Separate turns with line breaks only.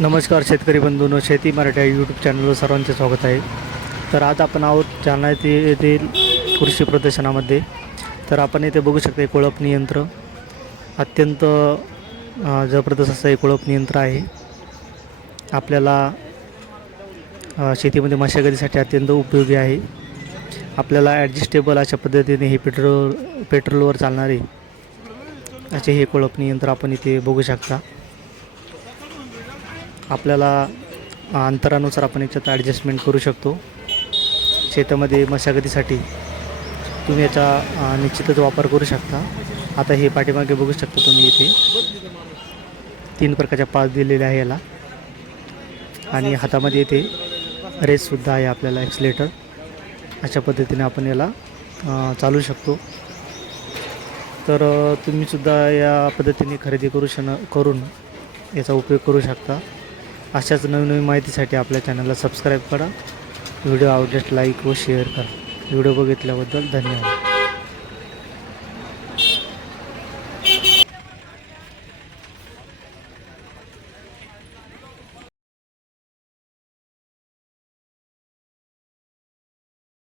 नमस्कार शेतकरी बंधूंनो शेती मराठी यूट्यूब चॅनलवर सर्वांचे स्वागत आहे. तर आज आपण आहोत जालना येथे येथील कृषी प्रदर्शनामध्ये. तर आपण येथे बघू शकता एक कोळपणी यंत्र अत्यंत जबरदस्त असं एक कोळपणी यंत्र आहे. आपल्याला शेतीमध्ये मशागतीसाठी अत्यंत उपयोगी आहे. आपल्याला ॲडजस्टेबल अशा पद्धतीने हे पेट्रोल पेट्रोलवर चालणारे असे हे कोळपणी यंत्र आपण इथे बघू शकता. आपल्याला अंतरानुसार आपण याच्यात ॲडजस्टमेंट करू शकतो. शेतामध्ये मशागतीसाठी तुम्ही याचा निश्चितच वापर करू शकता. आता हे पाठीमागे बघू शकता तुम्ही इथे. तीन प्रकारच्या पाच दिलेल्या आहे याला. आणि हातामध्ये इथे रेससुद्धा आहे आपल्याला एक्सलेटर. अशा पद्धतीने आपण याला चालू शकतो. तर तुम्हीसुद्धा या पद्धतीने खरेदी करू शन करून याचा उपयोग करू शकता. अशाच नवीन नवीन माहितीसाठी आपल्या चॅनलला सबस्क्राईब करा. व्हिडिओ आवडल्यास लाईक व शेअर करा. व्हिडिओ बघितल्याबद्दल धन्यवाद.